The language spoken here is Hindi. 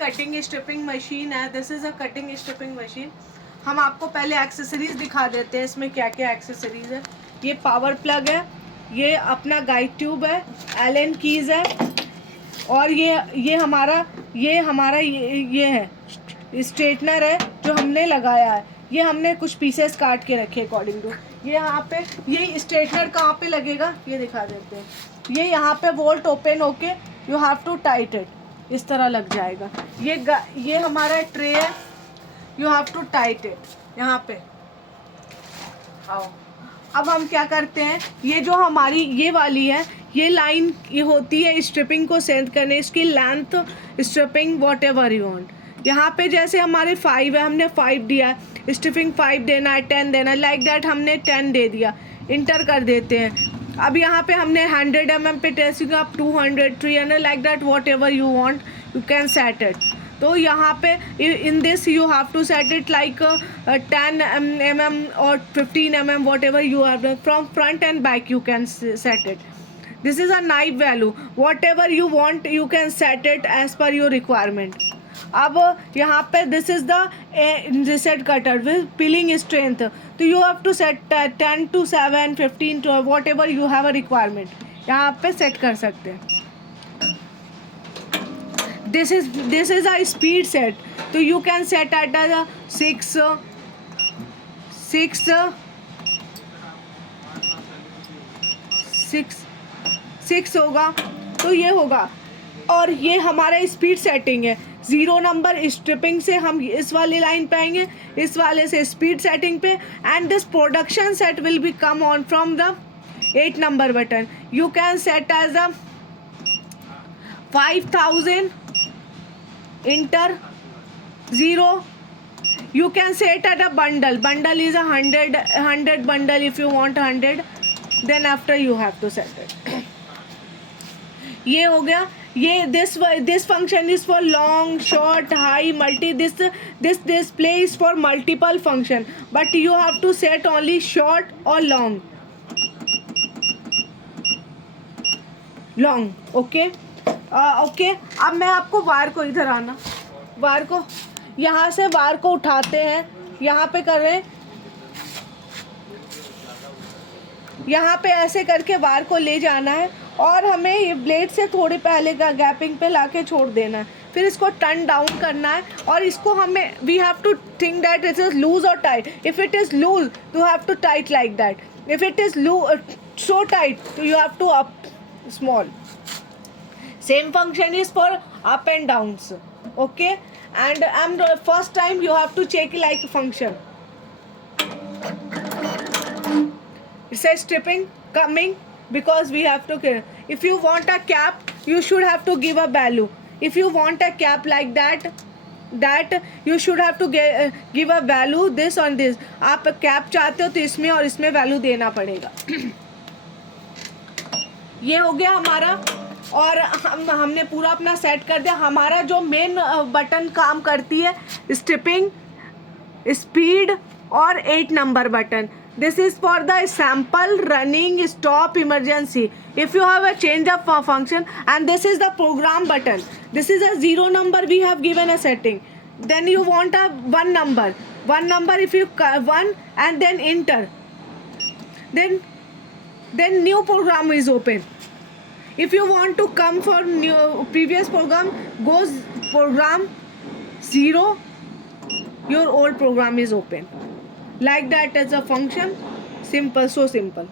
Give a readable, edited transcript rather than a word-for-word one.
कटिंग स्ट्रिपिंग मशीन है, this is a cutting stripping machine. हम आपको पहले एक्सेसरीज दिखा देते हैं इसमें क्या क्या एक्सेसरीज है। ये पावर प्लग है, ये अपना गाइड ट्यूब है, एलन कीज़ है, और ये हमारा ये है स्ट्रेटनर है जो हमने लगाया है। ये हमने कुछ पीसेस काट के रखे अकॉर्डिंग टू। ये यहाँ पे ये स्ट्रेटनर कहाँ पे लगेगा ये दिखा देते हैं। ये यहाँ पे वोल्ट ओपन होके you have to tight it, इस तरह लग जाएगा। ये हमारा ट्रे है, you have to tight it यहाँ पे। आओ अब हम क्या करते हैं, ये जो हमारी ये वाली है, ये लाइन ये होती है स्ट्रिपिंग को सेंड करने, इसकी length stripping whatever you want. यहाँ पे जैसे हमारे 5 है, हमने 5 दिया है, स्ट्रिपिंग 5 देना है, 10 देना है, लाइक दैट हमने 10 दे दिया, इंटर कर देते हैं। अब यहाँ पे हमने 100 mm पे टेस्टिंग, आप 200 300 like that whatever you want you can set it. तो यहाँ पे in this you have to set it like 10 mm और 15 mm whatever you have from front and back you can set it. This is a knife value, whatever you want you can set it as per your requirement. अब यहाँ पे this is the reset cutter with pilling strength, तो you have to set 10 to 7 15 to whatever you have a requirement, यहाँ पे सेट कर सकते हैं। this is a speed set, so you can set at a 6 होगा, तो ये होगा। और ये हमारा स्पीड सेटिंग है, 0 नंबर स्ट्रिपिंग से हम इस वाली लाइन पे आएंगे, इस वाले से स्पीड सेटिंग पे, and this production set will be come on from the 8 number button. You can set as a 5000 enter 0. You can set at a bundle is a 100 bundle, if you want 100, then after you have to set it. ये हो गया। ये this function is for long, short, high, multi. This display is for multiple function, but you have to set only short or long. Okay. Okay, अब मैं आपको वायर को, इधर आना, वायर को यहाँ से वायर को उठाते हैं, यहाँ पे कर रहे हैं, यहाँ पे ऐसे करके वायर को ले जाना है, और हमें ये ब्लेड से थोड़ी पहले का गैपिंग पे लाके छोड़ देना है। फिर इसको टर्न डाउन करना है, और इसको हमें we have to think that it is loose और tight. If it is loose you have to tight like that, if it is so tight you have to up small. Same function is for up and downs, okay, and first time you have to check like function. It says stripping coming because we have to. If you want a cap, you should have to give a value. If you want a cap like that you should have to give a value this on this. आप cap चाहते हो तो इसमें और इसमें value देना पड़ेगा। ये हो गया हमारा, और हमने पूरा अपना सेट कर दिया। हमारा जो मेन बटन काम करती है स्ट्रिपिंग, स्पीड और 8 number button. This is for the sample, running, stop, emergency, if you have a change of function, and this is the program button. This is a 0 number, we have given a setting, then you want a 1 number, if you 1 and then enter, then new program is open. If you want to come for new previous program, goes program 0, your old program is open, like that as a function. Simple, so simple.